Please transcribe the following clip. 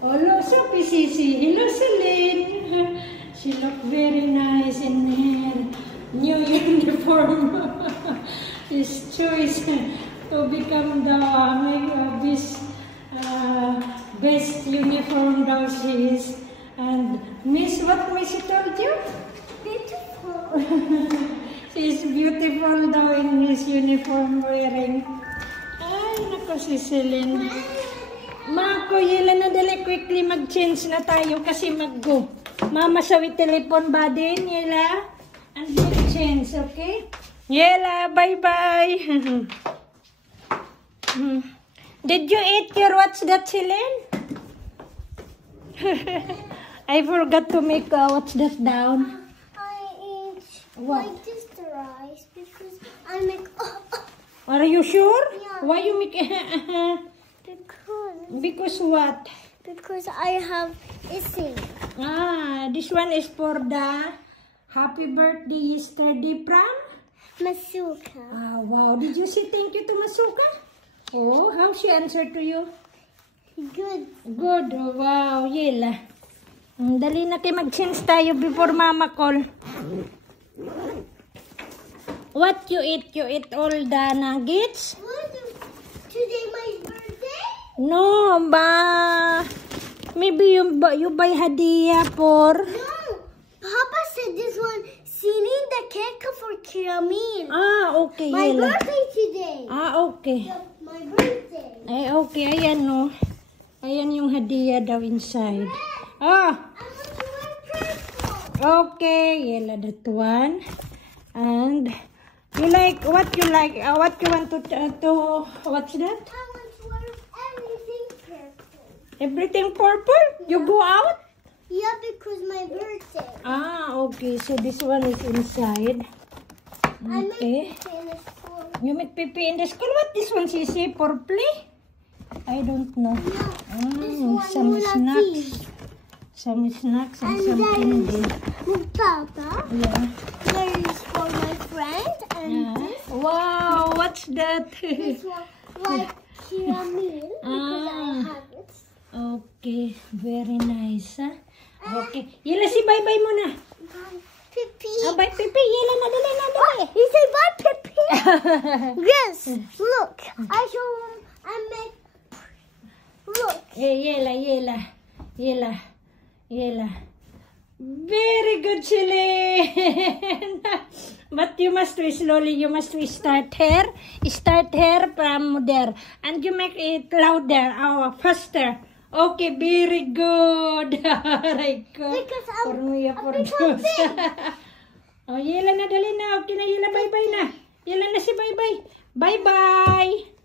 Hello, so PCC. Hello, Celine. She look very nice in her new uniform. His choice to become the best uniform daw she is. And Miss, what Miss told you? Beautiful. She is beautiful daw in his uniform wearing. Ay, nako si Celine. Mako, yela na dali, quickly mag-change na tayo kasi mag-go. Mama, sawi telepon ba din, Yela? And mag-change, okay? Yela, bye-bye. Did you eat your what's that, Celine? I forgot to make what's that down. I ate What? like this rice because I make. Are you sure? Yeah. Why you make Because what? Because I have issue. This one is for the happy birthday yesterday from Masuka. wow. Did you say thank you to Masuka? Oh, how she answered to you? Good. Good. Oh, wow, Yela. Dali na kayo mag-change tayo before mama call. What you eat? You eat all the nuggets? Today my birthday? No, ba? Maybe you buy hadiah for... No. Papa said this one singing the cake for Kiramil. Okay, My Yela. birthday today. Okay. Yeah, my birthday. Ay, okay. Ayan, no. Ayan yung hadiah daw inside. I want to wear purple. Okay. Yela, that one. And you like, what you like? What you want to what's that? I want to wear everything purple. Everything purple? You go out? Yeah, because my birthday. Okay. So this one is inside. I Okay. make tennis school. You make pipi in the school? What this one, Sisi? For play? I don't know. This one Some wanna snacks. feed. Some snacks and And some then candy. Papa, Yeah. there is for my friend, and Yeah. Wow, what's that? this one like caramel because I have it. Okay, very nice. Huh? Okay. Yela, si bye-bye muna. Bye, Pippi. Bye, Pipi. Yela, nadali, nadali. He said bye, Pippi. Yes, look. I show him. I make. Look. Yela, Yela. Yela. Yela. Very good, Celine. But you must do slowly. You must start here. Start here from there. And you make it louder. Faster. Okay, very good. Right, good. Because For me, for because those. Oh, Yela na, dali na. Okay na, Yela. Bye-bye na. Yela na si bye-bye. Bye-bye.